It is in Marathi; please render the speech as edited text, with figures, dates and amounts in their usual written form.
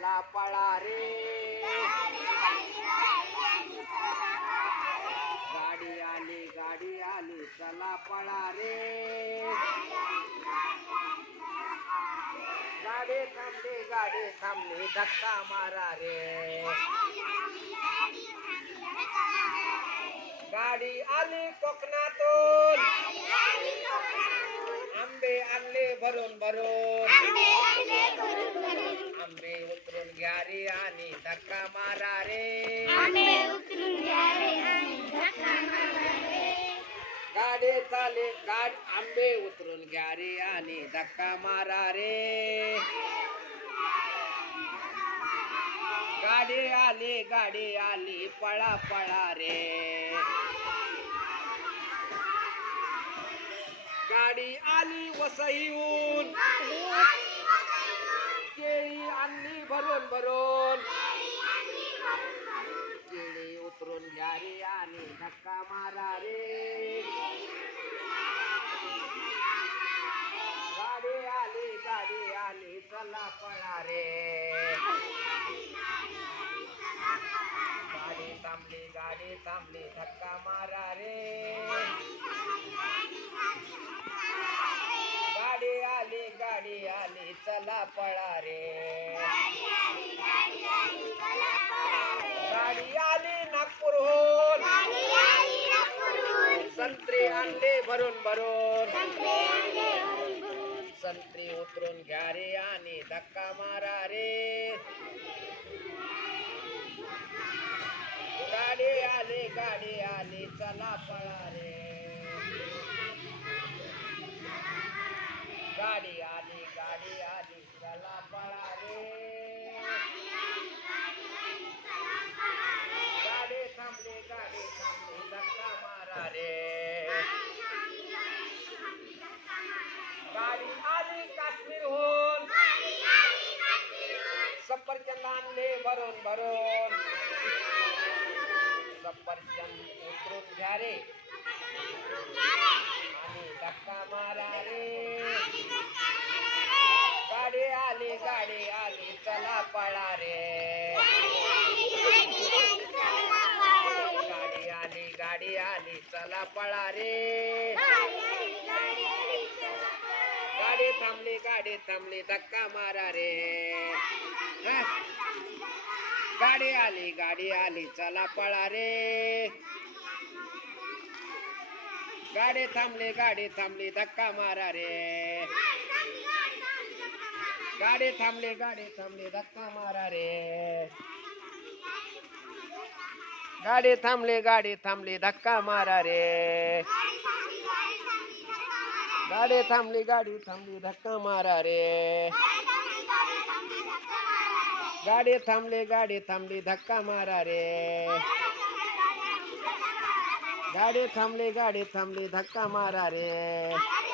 चला पळा रे. गाडी आली चला पळा रे. गाडी थांबली धक्का मारा रे. गाडी आली कोकणातून आंबे आणले भरून भरून. आंबे उतरून घ्या रे आणि धक्का मारा रे. गाडी चाले आंबे उतरून घ्या रे आणि धक्का मारा रे. गाडी आली पळा पळा रे. गाडी आली वसईहून केळी आणली भरून भरून. केळी उतरून घ्या रे आणि धक्का मारा रे. गाडी आली चला पळा रे. गाडी थांबली धक्का मारा रे. गाडी आली चला पळा रे. गाडी आली नागपूरहून संत्री आणले भरून भरून. संत्री उतरून घ्या रे आणि धक्का मारा रे. गाडी आली चला पळा रे. गाडी आली चला पळा रे. गाडी थांबली धक्का मारा रे. गाडी आली काश्मीरहून सफरचंद आणले भरून भरून. सफरचंद उतरून घ्या रे आणि धक्का मारा रे. गाडी आली चला पळा रे. गाडी आली चला पळा रे. गाडी थांबली धक्का मारा रे. गाडी आली चला पळा रे. गाडी थांबली धक्का मारा रे. गाडी थांबली धक्का मारा रे. गाडी थांबली धक्का मारा रे. गाडी थांबली धक्का मारा रे. गाडी थांबली धक्का मारा रे. गाडी थांबली धक्का मारा रे.